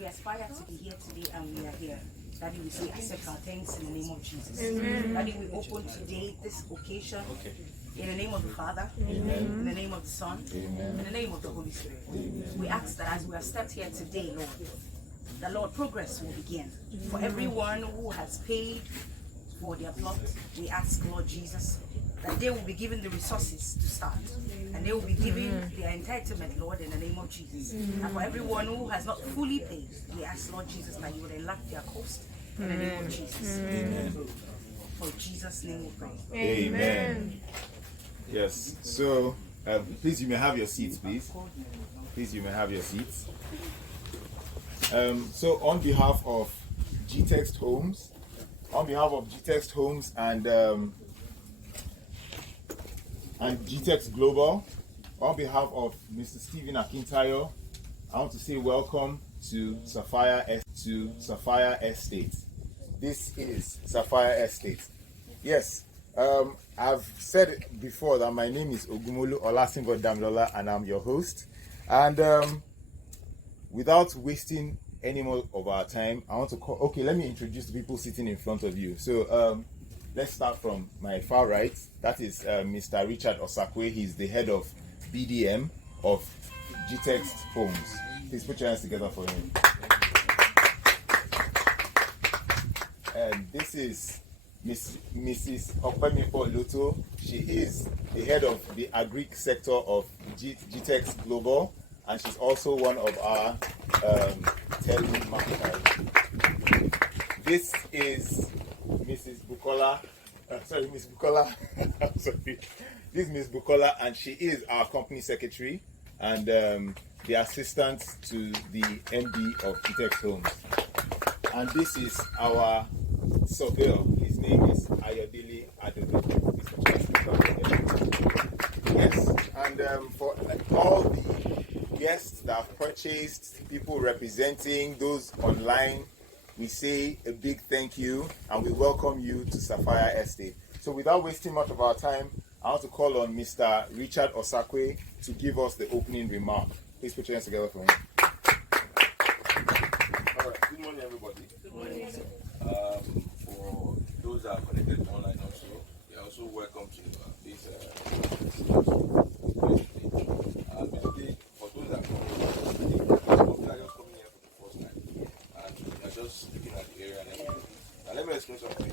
We aspire to be here today, and we are here. Daddy, we say accept our thanks in the name of Jesus. Amen. Daddy, we open today this occasion in the name of the Father, in the name of the Son, in the name of the Holy Spirit. We ask that as we have stepped here today, Lord, the Lord, progress will begin. For everyone who has paid for their plot, we ask, Lord Jesus, that they will be given the resources to start, and they will be given their entitlement, Lord, in the name of Jesus. And for everyone who has not fully paid, we ask, Lord Jesus, that you would enlarge their cost in the name of Jesus. For Jesus' name we pray. Amen. Yes, so please, you may have your seats, please. Please, you may have your seats. So on behalf of Gtext Homes, and Gtext Global, on behalf of Mr. Stephen Akintayo, I want to say welcome to Sapphire Estate. This is Sapphire Estate. Yes, I've said it before that my name is Ogumolu Olasinbo Damlola, and I'm your host. And without wasting any more of our time, I want to call. Okay, let me introduce the people sitting in front of you. So let's start from my far right. That is Mr. Richard Osakwe. He's the head of BDM of Gtext Homes. Please put your hands together for him. And this is Mrs. Okpemipo Luto. She is the head of the agri sector of Gtext Global, and she's also one of our telemarketers. This is Mrs. Bukola. Miss Bukola. Sorry. This is Miss Bukola, and she is our company secretary and the assistant to the MD of Gtext Homes. And this is our surveyor. His name is Ayodele Adodo. Yes, and for all the guests that have purchased, people representing, those online, we say a big thank you and we welcome you to Sapphire Estate. So without wasting much of our time, I want to call on Mr. Richard Osakwe to give us the opening remark. Please put your hands together for him. All right. Good morning, everybody. Good morning. For those that are connected online also, you're also welcome to this basically, for those that are coming, are just coming here for the first time, and they're just looking at the area and everything. Now, let me explain something.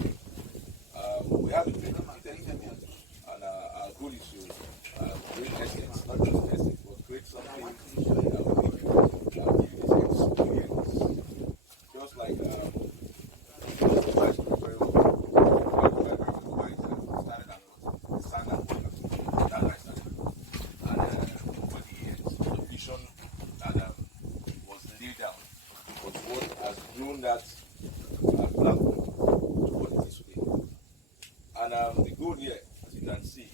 We have a great and our goal is to create estates, not just estates, but create something that will give you this experience. Just like that platform to what it is today. And the goal here, as you can see,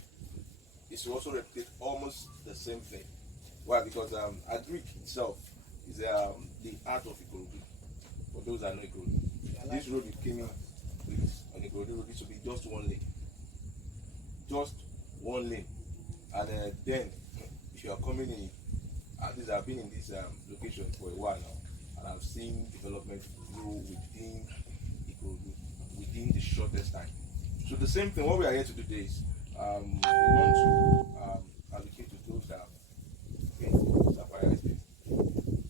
is to also replicate almost the same thing. Why? Because agric itself is the art of Ikorodu. For those that know Ikorodu, this road we came in with on Ikorodu road, this will be just one lane. Just one lane. And then, if you are coming in, at least I've been in this location for a while now, and I've seen development grow within Ikorodu, within the shortest time. So the same thing, what we are here to do today is, we want to allocate to those that have been in Sapphire Estate.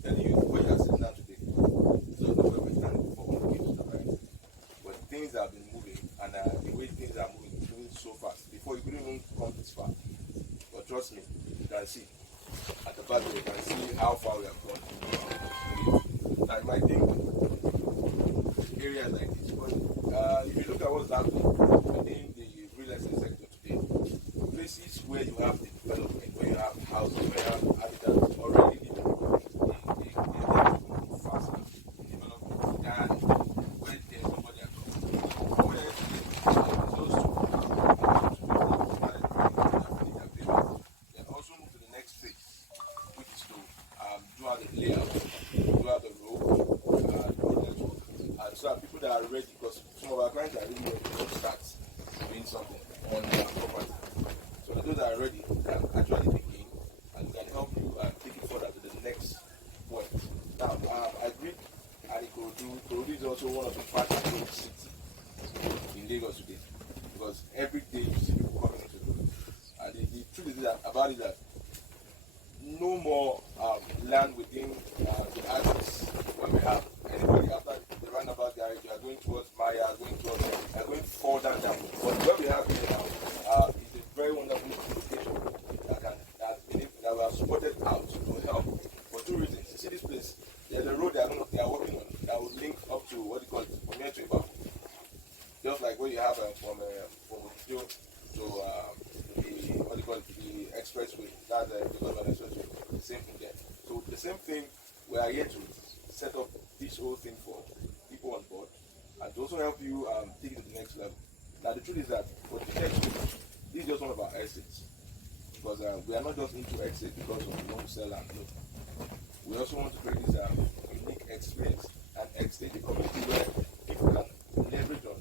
Then where you are sitting down today, this is not where we're standing before when we came to Sapphire Estate. But things have been moving, and the way things are moving so fast. Before you couldn't even come this far. But trust me, you can see. At the back you can see how far we have gone. Now you might think areas like this, but if you look at what's happening within the real estate sector today, places where you have the development, where you have houses, where you have habitats already living, they move faster in development than when there's somebody at home. Where those then also move to the next phase, which is to do out the layout, do out the road, road network. And so people that are ready, because some of our clients are really ready to start doing something on their property. So those that are ready can actually begin and can help you take it further to the next point. Now, I agree Ikorodu. Ikorodu is also one of the fastest growing cities in Lagos today, because every day you see people coming into Ikorodu. And the truth is that about it that no more land within the axis where we have anybody after the roundabout garage. You are going towards Maya, going further down. But where we have here now is a very wonderful location that we have spotted out to help for two reasons. You see this place, there's a road they are working on that will link up to what you call it, from here to Ibadan. Just like what you have from Ojo to the expressway, that's the government expressway, the same thing there. So the same thing, we are here to set up this whole thing for people on board and to also help you take it to the next level. Now the truth is that for the next week, this is just one of our exits, because we are not just into exit because we want to sell land. No. We also want to create this unique experience and exit the community where people can leverage on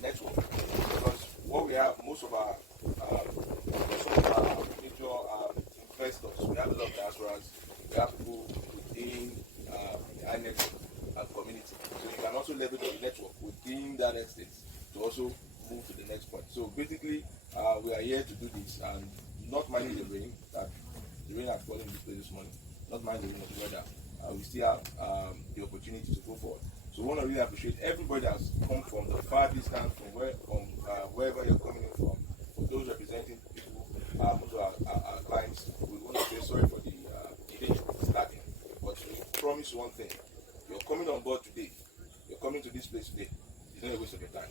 network, because what we have, most of our major investors, we have a lot of diasporas, we have people within the network and community. So you can also leverage on the network within that estate to also move to the next point. So basically, we are here to do this and not minding the rain. That the rain has fallen in this place this morning. Not minding the rain of the weather. We still have the opportunity to go forward. So we want to really appreciate everybody that's come from the far distance, from wherever you're coming in from. For those representing people, most of our clients, we want to say sorry for the delay starting. But we promise one thing: you're coming on board today. You're coming to this place today. It's not a waste of your time.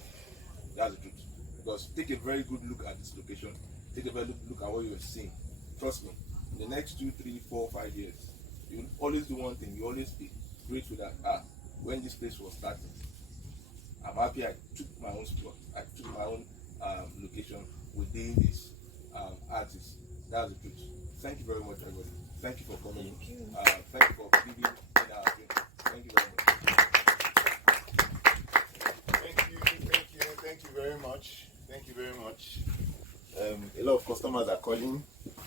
That's the truth. Because take a very good look at this location. Take a very good look at what you're seeing. Trust me, in the next 2, 3, 4, 5 years, you will always do one thing. You always be grateful that when this place was started, I'm happy I took my own spot. I took my own location within this artist. That's the truth. Thank you very much, everybody. Thank you for coming. Thank you for believing in our dream. Thank you very much. Thank you very much. Thank you very much. A lot of customers are calling.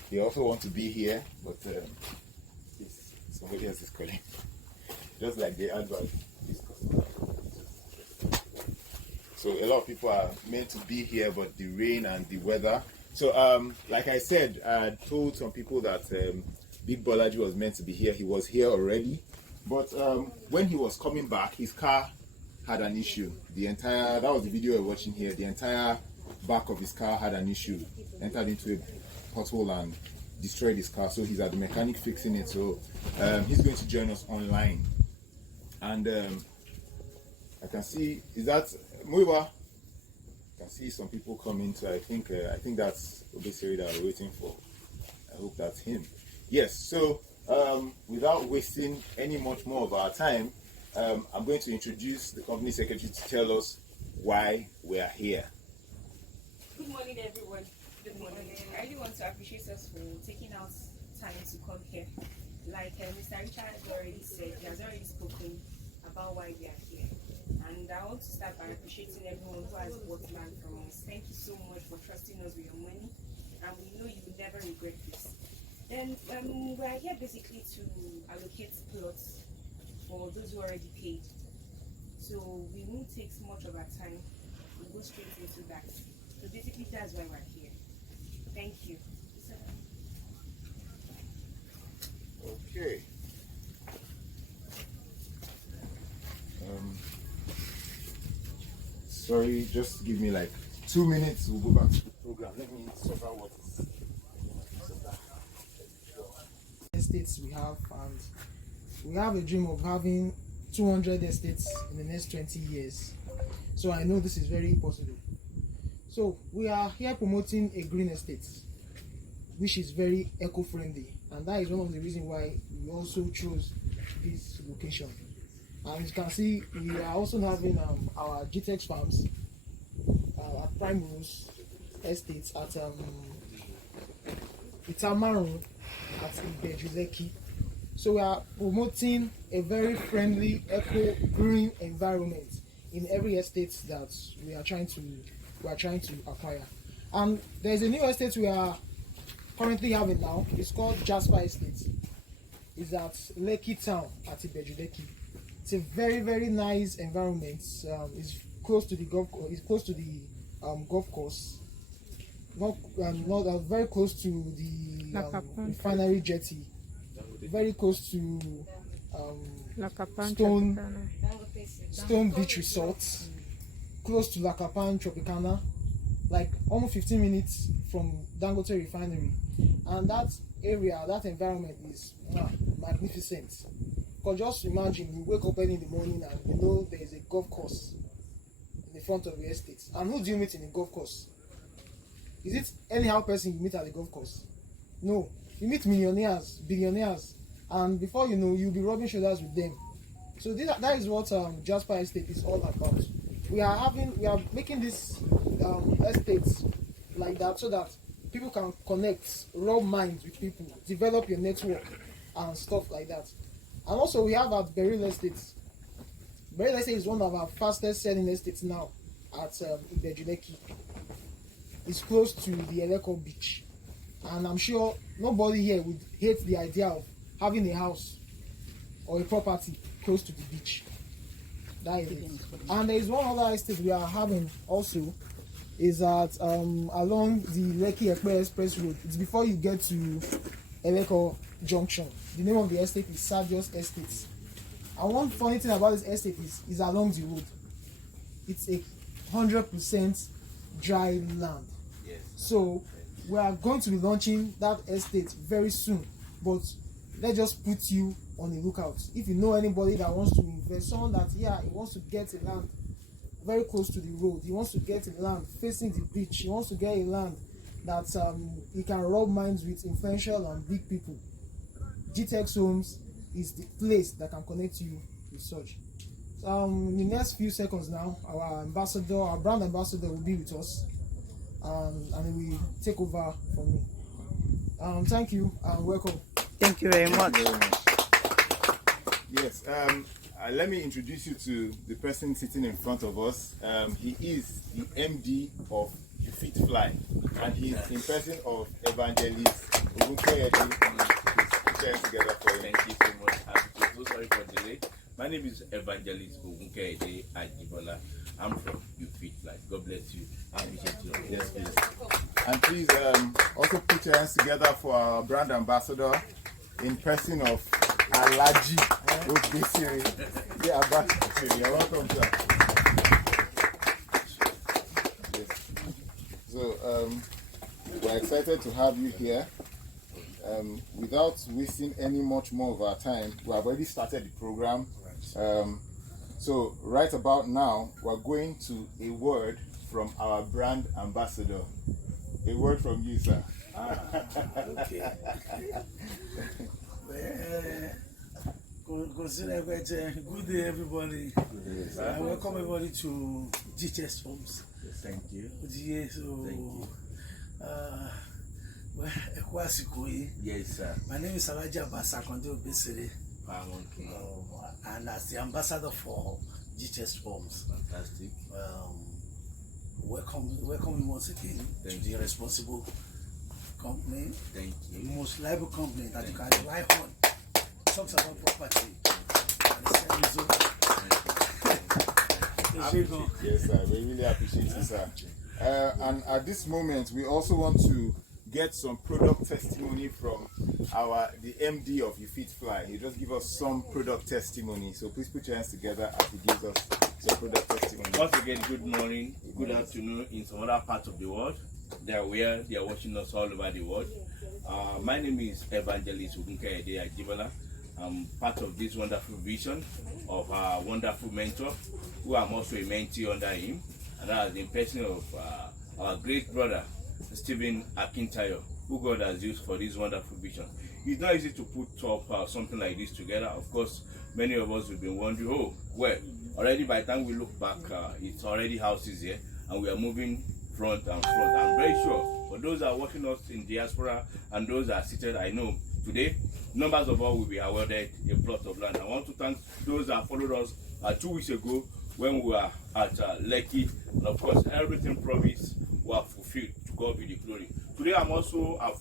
They also want to be here, but somebody else is calling. Just like the advert. So a lot of people are meant to be here, but the rain and the weather. So like I said, I told some people that Big Bolaji was meant to be here. He was here already, but when he was coming back, his car had an issue. That was the video we're watching here. The entire back of his car had an issue. Entered into a pothole and destroyed his car. So he's at the mechanic fixing it. So he's going to join us online. And I can see, is that Muiwa? I can see some people coming. So I think that's Obesiri that we're waiting for. I hope that's him. Yes. So without wasting any much more of our time, I'm going to introduce the company secretary to tell us why we are here. Good morning, everyone. Good morning. I really want to appreciate us for taking out time to come here. Like Mr. Richard has already said, he has already spoken about why we are here. And I want to start by appreciating everyone who has bought land from us. Thank you so much for trusting us with your money. And we know you will never regret this. Then we are here basically to allocate plots for those who already paid. So we won't take much of our time. We'll go straight into that. So basically that's why we're here. Thank you. Okay. Sorry, just give me like 2 minutes. We'll go back to the program. Let me sort out what is estates we have, and we have a dream of having 200 estates in the next 20 years. So I know this is very possible. So we are here promoting a green estate, which is very eco-friendly, and that is one of the reasons why we also chose this location. And you can see we are also having our Gtext Homes at Prime Rose Estates at Itamaru at Ibejuleki. So we are promoting a very friendly eco-green environment in every estate that we are trying to acquire. And there is a new estate we are currently having now. It's called Sapphire Estate. It's at Lekki Town at Ibejuleki. It's a very, very nice environment. It's close to the golf. It's close to the golf course. Not very close to the refinery jetty. Very close to Stone Beach Resort. Close to Lakapan Tropicana. Like almost 15 minutes from Dangote Refinery, and that area, that environment is magnificent. Because just imagine you wake up early in the morning and you know there is a golf course in the front of the estate. And who do you meet in a golf course? Is it anyhow person you meet at the golf course? No, you meet millionaires, billionaires, and before you know, you'll be rubbing shoulders with them. So that is what Sapphire Estate is all about. We are making this estates like that so that people can connect, rub minds with people, develop your network and stuff like that. And also we have at Beryl Estate. Beryl Estate is one of our fastest selling estates now at Ibejuleki. It's close to the Eleko beach, and I'm sure nobody here would hate the idea of having a house or a property close to the beach. That is it. And there is one other estate we are having also, is at along the Lekki Ekpe Express Road. It's before you get to Eleko Junction. The name of the estate is Savios Estate. And one funny thing about this estate is along the road. It's a 100% dry land. Yes. So we are going to be launching that estate very soon. But let's just put you on the lookout. If you know anybody that wants to invest, someone that he wants to get a land very close to the road, he wants to get a land facing the beach, he wants to get a land that he can rub minds with influential and big people, Gtext Homes is the place that can connect you with such. In the next few seconds now, our brand ambassador will be with us, and he will take over from me. Thank you and welcome. Thank you very much. Yes, let me introduce you to the person sitting in front of us. He is the MD of You Fit Fly, and he is in person of Evangelist Ogunkeyede. Together for you. Thank you so much. I'm so sorry for the delay. My name is Evangelist Ogunkeyede Ajibola. I'm from You Fit Fly. God bless you. I appreciate you. Yes, please. And please also put your hands together for our brand ambassador in person of Alaji Obesiri. Yeah, ambassador. You're welcome, sir. Yes. So we're excited to have you here. Without wasting any much more of our time, we have already started the program. So right about now, we're going to a word from our brand ambassador. A word from you, sir. Okay. Good day, everybody. Yes, I welcome everybody to Gtext Homes. Thank you. Yeah, so, Thank you. Yes, sir. My name is Alaji Abasakonde Obesiri, and as the ambassador for Gtext Homes. Fantastic. Welcome you once again to the responsible company. Thank you. The most reliable company that you can rely on. Talks about property. Yes, sir. We really appreciate you, sir. And at this moment, we also want to get some product testimony from the MD of You Fit Fly. He'll just give us some product testimony. So please put your hands together as he gives us some product testimony. Once again, good morning, good afternoon in some other parts of the world. They are watching us all over the world. My name is Evangelist Ogunkeyede Ajibola. I'm part of this wonderful vision of our wonderful mentor, who I'm also a mentee under him, and that is the person of our great brother, Stephen Akintayo, who God has used for this wonderful vision. It's not easy to put up something like this together. Of course, many of us have been wondering, already by the time we look back, it's already houses here, and we are moving front and front. I'm very sure for those that are watching us in diaspora and those that are seated, I know today, numbers of us will be awarded a plot of land. I want to thank those that followed us 2 weeks ago when we were at Lekki, and of course, everything promised were fulfilled. To God be the glory. Today, I'm also, I've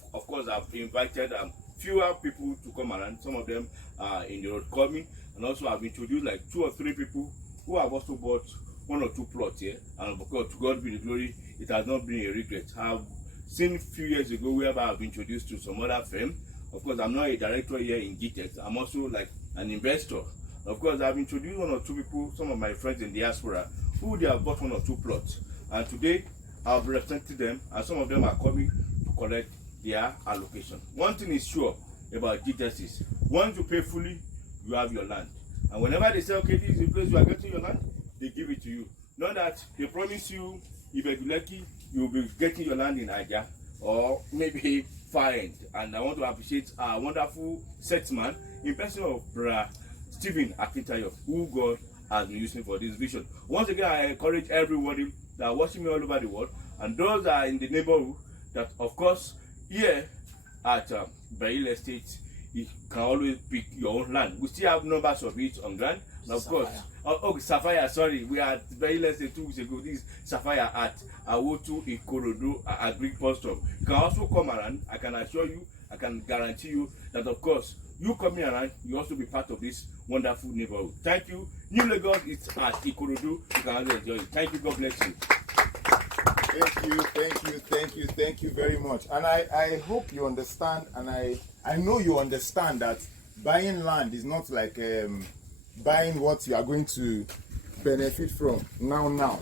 invited fewer people to come around. Some of them are in the road coming, And also I've introduced like 2 or 3 people who have also bought 1 or 2 plots here. And of course, to God be the glory, it has not been a regret. I've seen a few years ago whereby I've been introduced to some other firm. Of course, I'm not a director here in Gtext. I'm also like an investor. Of course, I've introduced 1 or 2 people, some of my friends in diaspora, who they have bought 1 or 2 plots. And today, I've represented them, and some of them are coming to collect their allocation. One thing is sure about Gtext is, once you pay fully, you have your land. And whenever they say, okay, this is the place you are getting your land, they give it to you. Not that they promise you, if you're lucky, you'll be getting your land in Aja or maybe far end. And I want to appreciate our wonderful settman in person of Brother Stephen Akintayo, who God has been using for this vision. Once again, I encourage everybody that are watching me all over the world, and those that are in the neighborhood, that of course here at Sapphire Estate, you can always pick your own land. We still have numbers of it on ground. And of course, Sapphire, sorry, we are at Sapphire Estate 2 weeks ago. This is Sapphire at Allocation Ikorodu Agri Postum. You can also come around. I can assure you, I can guarantee you that of course, you coming around, you also be part of this wonderful neighborhood. Thank you. New Lagos is at Ikorodu. You can also enjoy it. Thank you. God bless you. Thank you very much. And I hope you understand, and I know you understand that buying land is not like buying what you are going to benefit from now.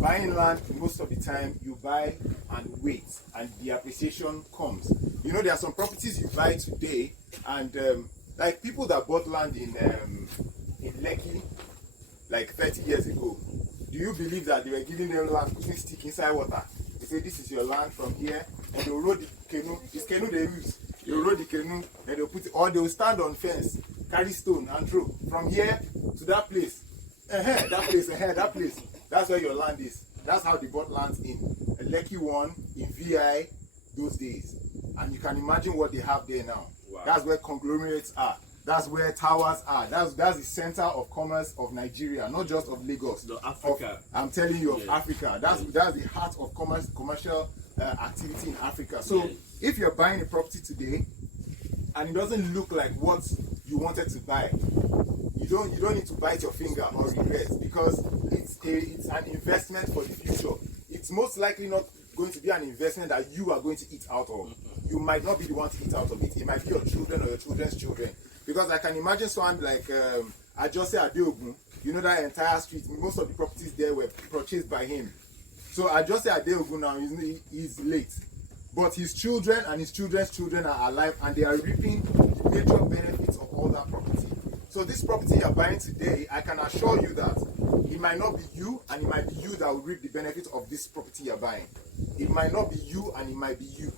Buying land, most of the time you buy and wait, and the appreciation comes. You know, there are some properties you buy today, and like people that bought land in Lekki like 30 years ago, do you believe that they were giving them land, putting stick inside water? They say this is your land from here, and they'll roll the canoe. It's canoe they use. They'll roll the canoe and they'll put it, or they'll stand on fence, carry stone and throw from here to that place. That place. That's where your land is. That's how they bought lands in Lekki 1, in VI, those days. And you can imagine what they have there now. Wow. That's where conglomerates are. That's where towers are. That's the center of commerce of Nigeria, not just of Lagos. No, Africa. I'm telling you, of Africa. That's the heart of commercial activity in Africa. So if you're buying a property today and it doesn't look like what you wanted to buy, you don't need to bite your finger or regret, because it's an investment for the future. It's most likely not going to be an investment that you are going to eat out of. You might not be the one to eat out of it. It might be your children or your children's children. Because I can imagine someone like Ajose Adeogun, you know, that entire street, most of the properties there were purchased by him. So Ajose Adeogun now is late. But his children and his children's children are alive, and they are reaping the major benefits of all that property. So this property you're buying today, I can assure you that it might not be you, and it might be you that will reap the benefits of this property you're buying. It might not be you, and it might be you.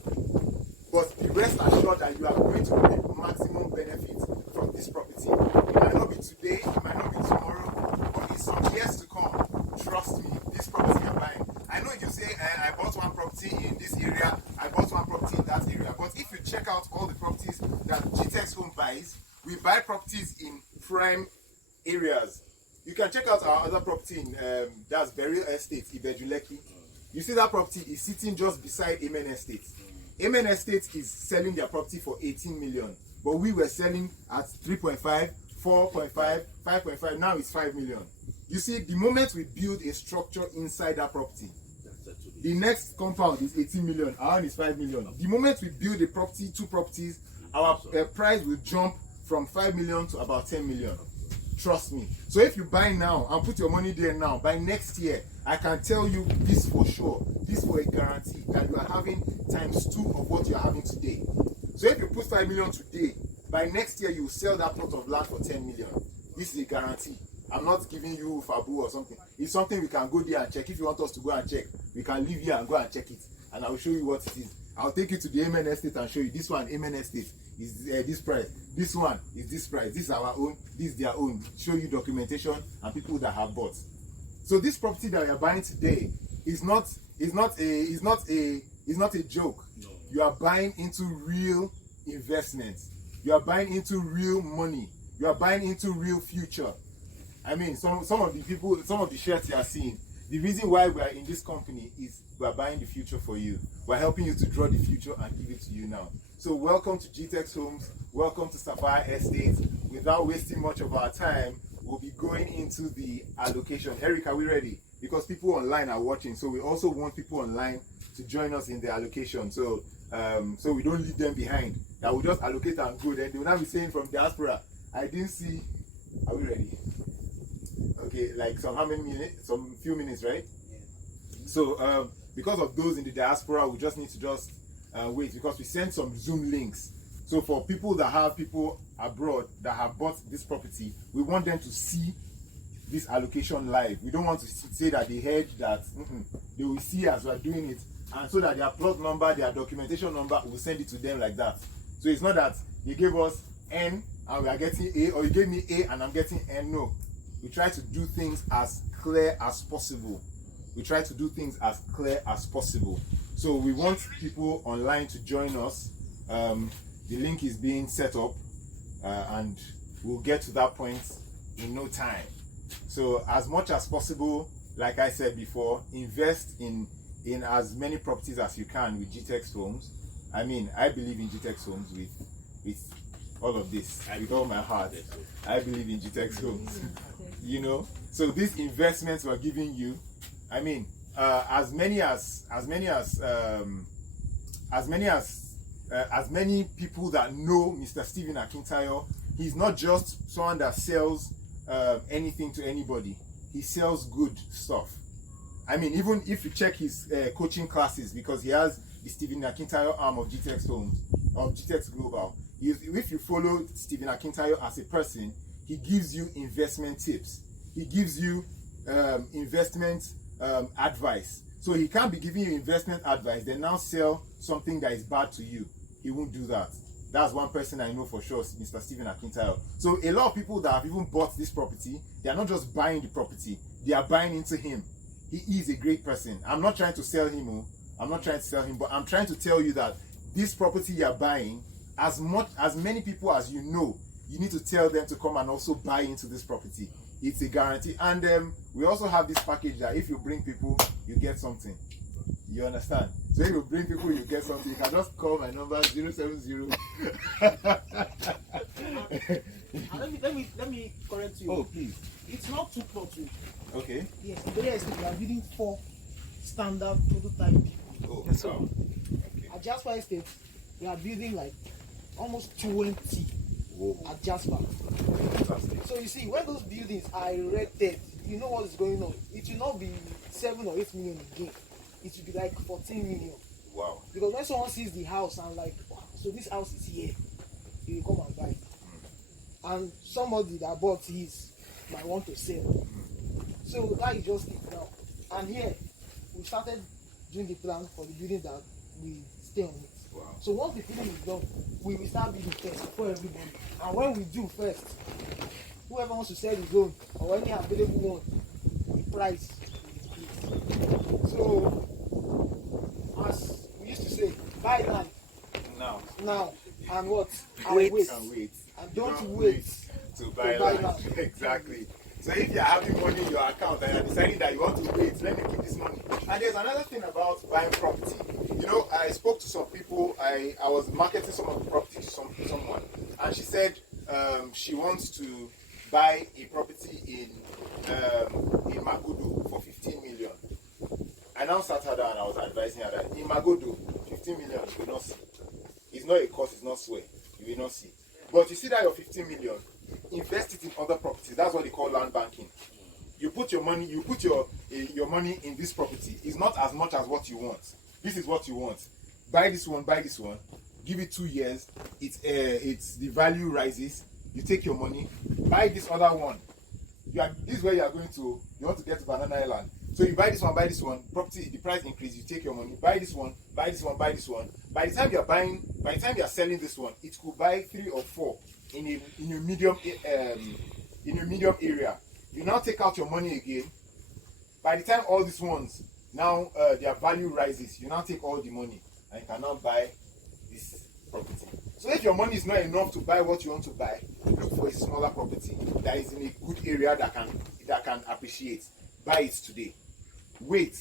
But be rest assured that you are going to reap maximum benefits from this property. It might not be today, it might not be tomorrow, but in some years to come, trust me, this property you're buying. I know you say, I bought one property in this area, I bought one property in that area, but if you check out all the properties that Gtext Home buys, we buy properties in prime areas. You can check out our other property in that's Sapphire Estate Ikorodu. You see that property is sitting just beside Amen Estate. Amen Estate is selling their property for 18 million, but we were selling at 3.5, 4.5, 5.5. Now it's 5 million. You see, the moment we build a structure inside that property, the next compound is 18 million, our own is 5 million. The moment we build a property, 2 properties, our price will jump from 5 million to about 10 million. Trust me. So if you buy now and put your money there now, by next year, I can tell you this for sure, this for a guarantee, that you are having times 2 of what you are having today. So if you put 5 million today, by next year you will sell that plot of land for 10 million. This is a guarantee. I'm not giving you fabu or something. It's something we can go there and check. If you want us to go and check, we can leave here and go and check it, and I will show you what it is. I'll take you to the Amen Estate and show you this one. Amen Estate is this price. This one is this price. This is our own. This is their own. Show you documentation and people that have bought. So this property that we are buying today is not a joke. No. You are buying into real investments. You are buying into real money. You are buying into real future. I mean, some of the people, some of the shares you are seeing, the reason why we are in this company is we are buying the future for you. We're helping you to draw the future and give it to you now. So welcome to Gtext Homes. Welcome to Sapphire Estate. without wasting much of our time, we'll be going into the allocation. Eric, are we ready? Because people online are watching, so we also want people online to join us in the allocation. So so we don't leave them behind. That we just allocate and go. Then they will not be saying from diaspora, I didn't see. Are we ready? Okay, like how many minutes? Some few minutes, right? Yeah. So because of those in the diaspora, we just need to wait, because we sent some Zoom links. So for people that have people abroad that have bought this property, we want them to see this allocation live. We don't want to say that they heard that. They will see as we are doing it, and so that their plot number, their documentation number, will send it to them like that. So it's not that you gave us N and we are getting A, or you gave me A and I'm getting N. No, we try to do things as clear as possible. We try to do things as clear as possible. So we want people online to join us. The link is being set up, and we'll get to that point in no time. So as much as possible, like I said before, invest in as many properties as you can with Gtext Homes. I mean, I believe in Gtext Homes with all of this, with all my heart. I believe in Gtext Homes. You know, so these investments we're giving you, I mean, as many people that know Mr. Stephen Akintayo, he's not just someone that sells anything to anybody. He sells good stuff. I mean, even if you check his coaching classes, because he has the Stephen Akintayo arm of Gtext Homes, of Gtext Global. If you follow Stephen Akintayo as a person, he gives you investment tips. He gives you investment advice. So he can't be giving you investment advice, then now sell something that is bad to you. He won't do that. That's one person I know for sure, Mr. Stephen Akintayo. So a lot of people that have even bought this property, they are not just buying the property, they are buying into him. He is a great person. I'm not trying to sell him. I'm not trying to sell him, but I'm trying to tell you that this property you are buying, as many people as you know, you need to tell them to come and also buy into this property. It's a guarantee. And we also have this package that if you bring people, you get something. You understand? So if you bring people, you get something. You can just call my number 070. Let me correct you. Oh, please. It's not 2 plots. Okay. Yes, we are building 4 standard prototype. Oh, so okay. At Jasper Estate, we are building like almost 20 at Jasper. Fantastic. So you see, when those buildings are erected, you know what is going on. It will not be 7 or 8 million again. It will be like 14 million. Wow. Because when someone sees the house and like, wow, so this house is here, he will come and buy it. And somebody that bought his might want to sell. So that is just it now. And here, we started doing the plan for the building that we stay on it. Wow. So once the building is done, we will start building first for everybody. And when we do first, whoever wants to sell his own or any available one, the price will increase. So, as we used to say, buy land now, and what? And wait. And don't wait to buy land. Exactly. So if you're having money in your account and you're deciding that you want to wait, let me keep this money. And there's another thing about buying property. You know, I spoke to some people. I was marketing some of the property to someone, and she said she wants to buy a property in Magodo for 15 million. I now sat her down and I was advising her that in Magodo, 15 million you will not see. It's not a cost, it's not swear. You will not see. But you see that your 15 million, invest it in other properties. That's what they call land banking. You put your money, your money in this property. It's not as much as what you want. This is what you want. Buy this one, give it 2 years. It's the value rises. You take your money, buy this other one. This is where you want to get to Banana Island. So you buy this one, property, the price increase, you take your money, buy this one. By the time you are selling this one, it could buy 3 or 4 in a medium area. You now take out your money again. By the time all these ones now their value rises, you now take all the money and you can now buy this property. So if your money is not enough to buy what you want to buy, look for a smaller property that is in a good area that can appreciate. Buy it today. Wait,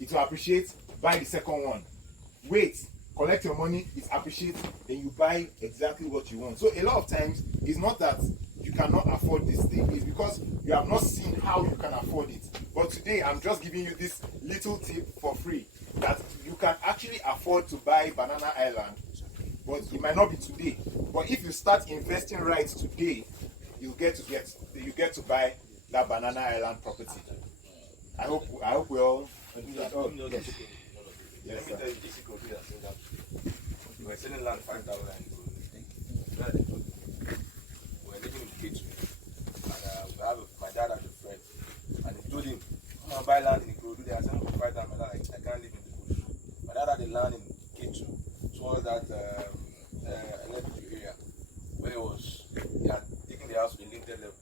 it will appreciate. Buy the second one. Wait, collect your money, it's appreciated, then you buy exactly what you want. So a lot of times, it's not that you cannot afford this thing, it's because you have not seen how you can afford it. But today, I'm just giving you this little tip for free, that you can actually afford to buy Banana Island, but it might not be today. But if you start investing right today, you get to buy that Banana Island property. I hope we all. Oh, yes. Yes, Let me tell you, this Ikorodu has seen that. We were selling land 5,000 in Ikorodu. We were living in K2. And my dad had a friend. And he told him, come and buy land in Ikorodu. They are selling for 5,000. My dad, I can't live in Ikorodu. My dad had a land in K2 towards that electric area where he had taken the house to a limited level.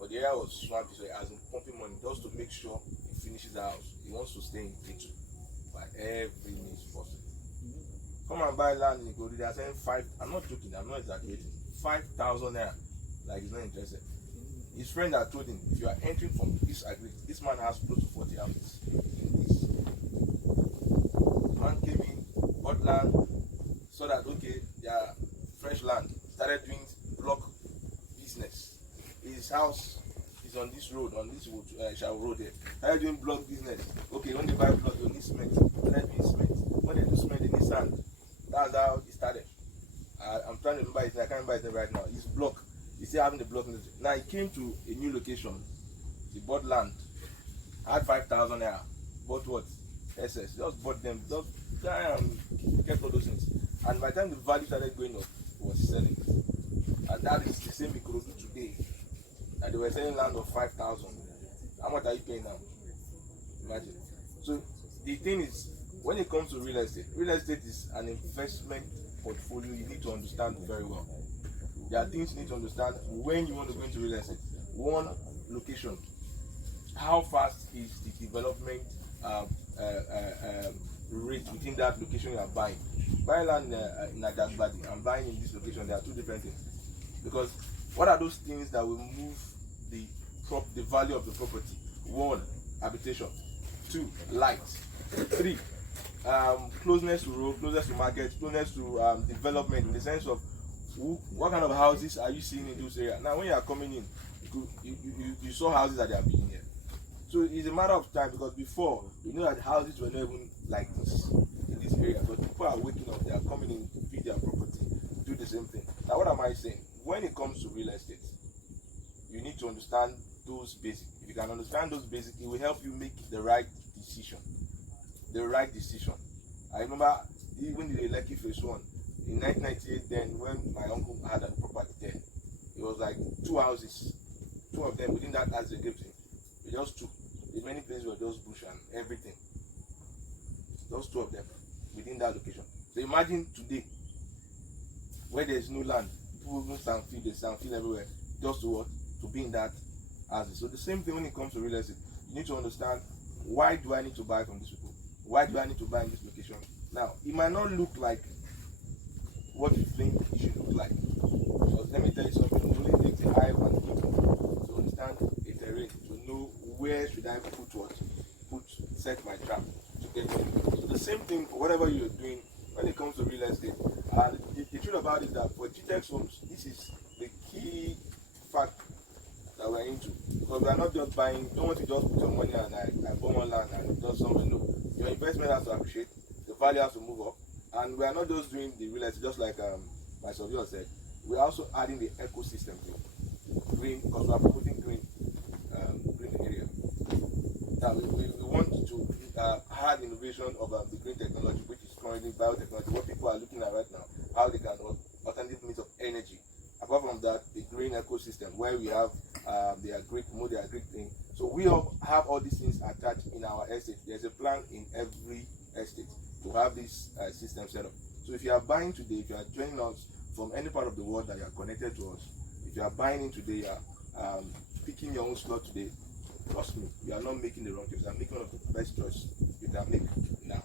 But the area was swampy, so he has been pumping money just to make sure he finishes the house. He wants to stay in K2 by every means possible. Come and buy land in Ikorodu. They are saying I'm not joking, I'm not exaggerating. 5,000 naira. Like he's not interested. His friend had told him, if you are entering from this agreement, this man has close to 40 houses in this. The man came in, bought land, saw that okay, they are fresh land, started doing block business. His house is on this road, Shao Road here. Started doing block business. Okay, when they buy block, you need cement. Started doing cement. When they do cement, they need sand. That's how it started. I'm trying to remember it, I can't remember it right now. His block. He's still having the block. Now he came to a new location. He bought land. Had 5,000 naira. Bought what? SS. Just bought them. Just kept all those things. And by the time the value started going up, he was selling. And that is the same Ikorodu today. And they were selling land of 5,000. How much are you paying now? Imagine. So the thing is, when it comes to real estate is an investment portfolio you need to understand very well. There are things you need to understand when you want to go into real estate. One, location. How fast is the development rate within that location you are buying? Buying land in Adagbadi and buying in this location, there are two different things. Because what are those things that will move the value of the property? One, habitation. Two, light. Three, closeness to road, closeness to market, closeness to development, in the sense of what kind of houses are you seeing in those areas. Now when you are coming in, you saw houses that they are building here. So it's a matter of time, because before, you know that houses were not even like this in this area. But people are waking up, they are coming in to feed their property, do the same thing. Now what am I saying? When it comes to real estate, you need to understand those basics. If you can understand those basics, it will help you make the right decision. The right decision. I remember even the Lekki Phase 1 in 1998, then when my uncle had a property there, it was like 2 houses, 2 of them within that as they gave him. It just 2. The many places were just bush and everything. Those 2 of them within that location. So imagine today, where there is no land, people will stand field everywhere, just to what? To be in that houses. So the same thing when it comes to real estate. You need to understand, why do I need to buy from these people? Why do I need to buy in this location? Now, it might not look like what you think it should look like. Because let me tell you something, it only takes a high and deep to understand a terrain, to know where should I set my trap to get in. So the same thing for whatever you're doing when it comes to real estate. And the truth about it is that for Gtext Homes, this is the key fact that we're into. Because we are not just buying, don't want to just put your money and I buy one land and just something. No. Your investment has to appreciate, the value has to move up. And we are not just doing the real estate, just like my surveyor said. We're also adding the ecosystem thing. Green, because we are promoting green area. Now we want to add innovation of the green technology, which is currently biotechnology. What people are looking at right now, how they can alternative means of energy. Apart from that, the green ecosystem, where we have the agric thing. So we all have all these things attached in our estate. There's a plan in every estate to have this system set up. So if you are buying today, if you are joining us from any part of the world that you are connected to us, if you are buying in today, you are picking your own slot today, trust me, you are not making the wrong choice. You are making one of the best choice you can make now.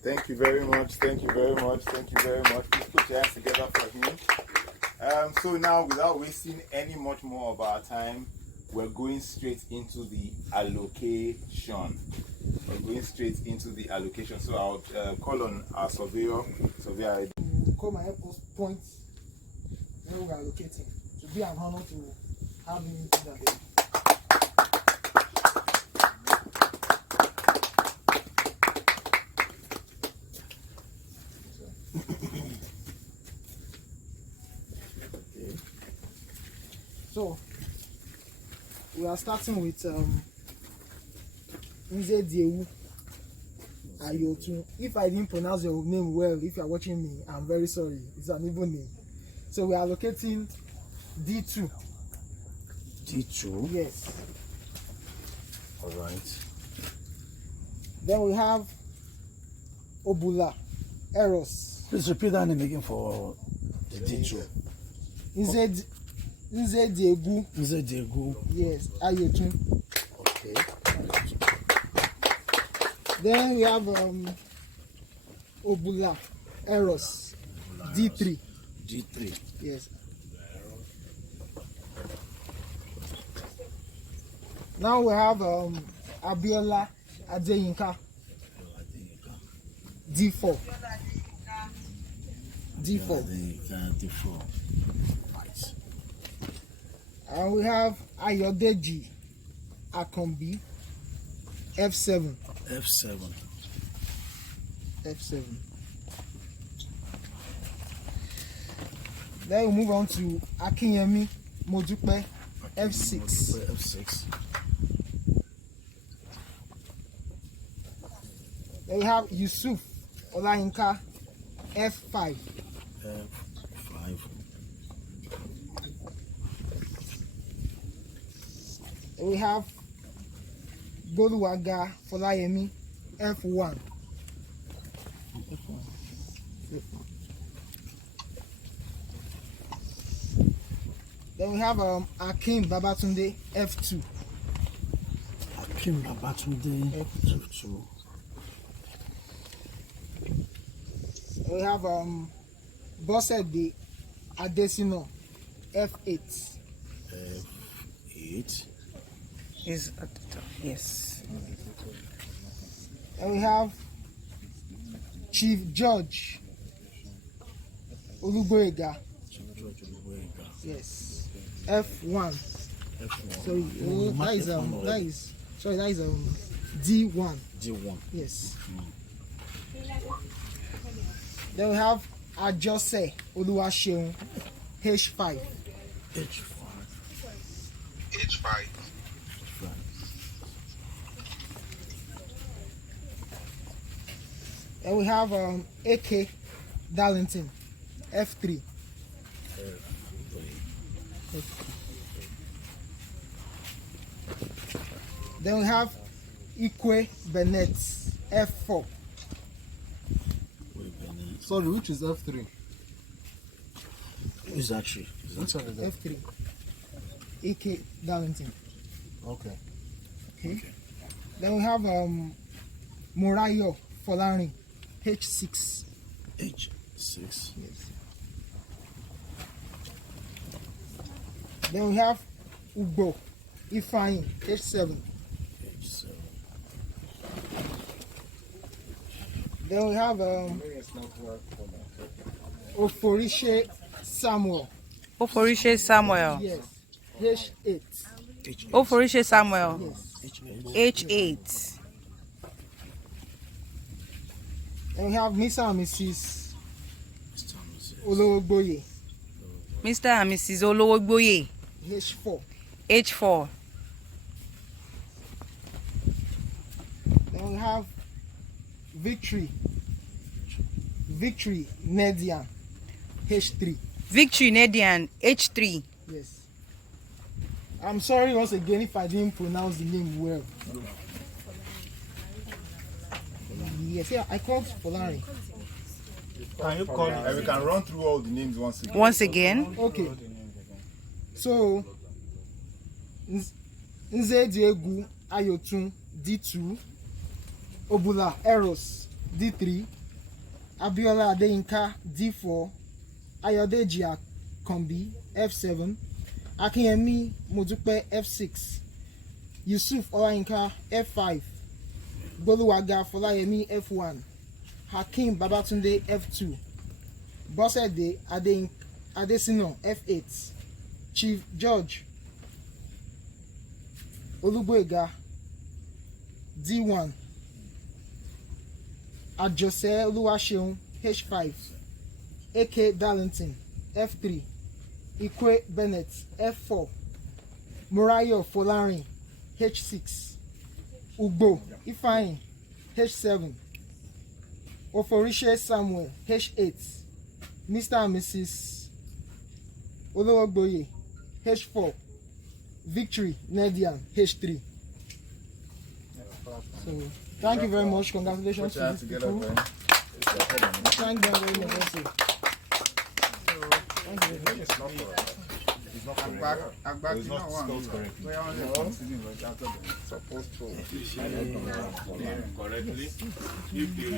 Thank you very much. Thank you very much. Thank you very much. Thank you very much. Please put your hands together for him. So now, without wasting any much more of our time, we're going straight into the allocation. We're going straight into the allocation. So I'll call on our surveyor. Surveyor, come and help us point where we are locating. It will be an honor to have him do that. So we are starting with Nze Ayotu. If I didn't pronounce your name well, if you are watching me, I'm very sorry. It's an Igbo name. So we are locating D2. D2? Yes. Alright. Then we have Obula, Eros. Please repeat that name again for the D2. Nze Diegu. Yes, Ayotu. Okay. Then we have Obula, Eros, D3. D3. Yes. Now we have Abiola Adeyinka, D4. D4. Right. And we have Ayodeji Akombi, F7. F7. Then we move on to Akinyemi Modupe, F6. Then we have Yusuf Olayinka, F5. Then we have Boluwaga Folayemi, F1. Then we have Akim Babatunde, F2. F2. We have Bosede Adesina, F8. F8. Is at the top. Yes. And we have Chief Judge Oluboyega. Yes. F1. Sorry, that is D1. D1. Yes. Then we have Ajose Oluwaseun, H5. And we have AK Darlington, F3. Then we have Ikwe Bennett, F4. Sorry, which is F3? Who's actually? Which one is that? F3. AK Darlington. Okay. Okay. Then we have Morayo Folarin, H6. H6. Yes. Then we have Ugbo Ifeanyi, H7. H7. Then we have Oforishe Samuel. Oforishe Samuel. Yes. H8. Oforishe Samuel. Yes. H8. And we have Mr. and Mrs. Olowogboye, Mr. and Mrs. Olowogboye. H4. H4. Then we have Victory Nedian, H3. Victory Nedian, H3. Yes. I'm sorry once again if I didn't pronounce the name well. Yes, yeah, I called Polari. can you call it? We can run through all the names once again. Once again. Okay. So, Nze Diegu Ayotun, D2. Obula Eros, D3. Abiola Adeyinka, D4. Ayodeji Akombi, F7. Akinyemi Modupe F6, Yusuf Olayinka F5, Boluwaga Folayemi F1, Hakim Babatunde F2, Bosede Adesina F8, Chief George Oluboyega D1, Ajose Oluwaseun H5, AK Darlington F3, Ikwe Bennett F4, Morayo Folarin H6, Ugbo Ifeanyi H7, Oforise Samuel H8, Mr. and Mrs. Olowogboye H4, Victory Nedian H3. So thank you very much. Congratulations to these people. Thank them very much also. Thank you very much. It's not correct. It's not spelled correctly. correctly. If you